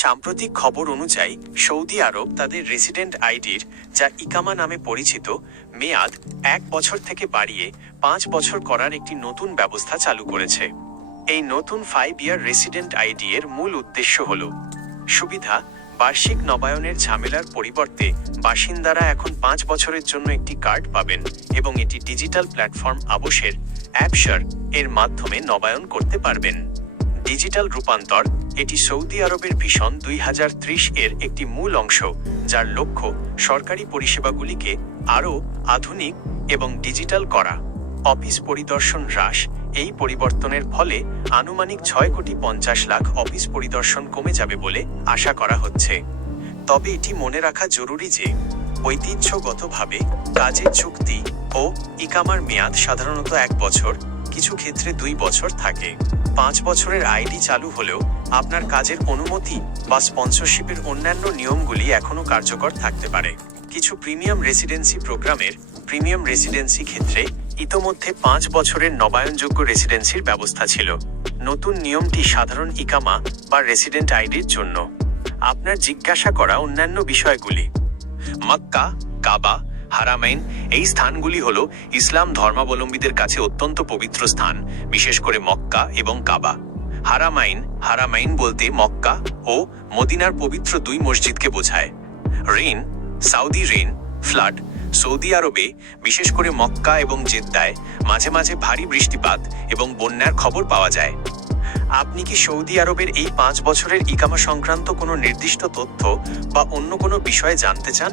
সাম্প্রতিক খবর অনুযায়ী, সৌদি আরব তাদের রেসিডেন্ট আইডির যা ইকামা নামে পরিচিত, মেয়াদ এক বছর থেকে বাড়িয়ে পাঁচ বছর করার একটি নতুন ব্যবস্থা চালু করেছে। এই নতুন ফাইভ ইয়ার রেসিডেন্ট আইডি এর মূল উদ্দেশ্য হল, সুবিধা, বার্ষিক নবায়নের ঝামেলার পরিবর্তে বাসিন্দারা এখন পাঁচ বছরের জন্য একটি কার্ড পাবেন এবং এটি ডিজিটাল প্ল্যাটফর্ম আবশের অ্যাপসার এর মাধ্যমে নবায়ন করতে পারবেন। ডিজিটাল রূপান্তর এটি সৌদি আরবের ভিশন দুই এর একটি মূল অংশ, যার লক্ষ্য সরকারি পরিষেবাগুলিকে আরও আধুনিক এবং ডিজিটাল করা। অফিস পরিদর্শন হ্রাস, এই পরিবর্তনের ফলে আনুমানিক ছয় কোটি পঞ্চাশ লাখ অফিস পরিদর্শন কমে যাবে বলে আশা করা হচ্ছে। তবে এটি মনে রাখা জরুরি যে, ঐতিহ্যগতভাবে কাজের চুক্তি ও ইকামার মেয়াদ সাধারণত এক বছর, কিছু ক্ষেত্রে দুই বছর থাকে। পাঁচ বছরের আইডি চালু হলেও আপনার কাজের অনুমতি বা স্পন্সরশিপের অন্যান্য নিয়মগুলি এখনও কার্যকর থাকতে পারে। কিছু প্রিমিয়াম রেসিডেন্সি প্রোগ্রামের প্রিমিয়াম রেসিডেন্সি ক্ষেত্রে ইতোমধ্যে পাঁচ বছরের নবায়নযোগ্য রেসিডেন্সির ব্যবস্থা ছিল। নতুন নিয়মটি সাধারণ ইকামা বা রেসিডেন্ট আইডির জন্য। আপনার জিজ্ঞাসা করা অন্যান্য বিষয়গুলি। মক্কা, কাবা, হারামাইন এই স্থানগুলি হল ইসলাম ধর্মাবলম্বীদের কাছে অত্যন্ত পবিত্র স্থান, বিশেষ করে মক্কা এবং কাবা। হারামাইন হারামাইন বলতে মক্কা ও মদিনার পবিত্র দুই মসজিদকে বোঝায়। Rain Saudi rain flood, Saudi আরবে, বিশেষ করে মক্কা এবং জেদ্দায় মাঝে মাঝে ভারী বৃষ্টিপাত এবং বন্যার খবর পাওয়া যায়। আপনি কি সৌদি আরবের এই পাঁচ বছরের ইকামা সংক্রান্ত কোনো নির্দিষ্ট তথ্য বা অন্য কোনো বিষয়ে জানতে চান?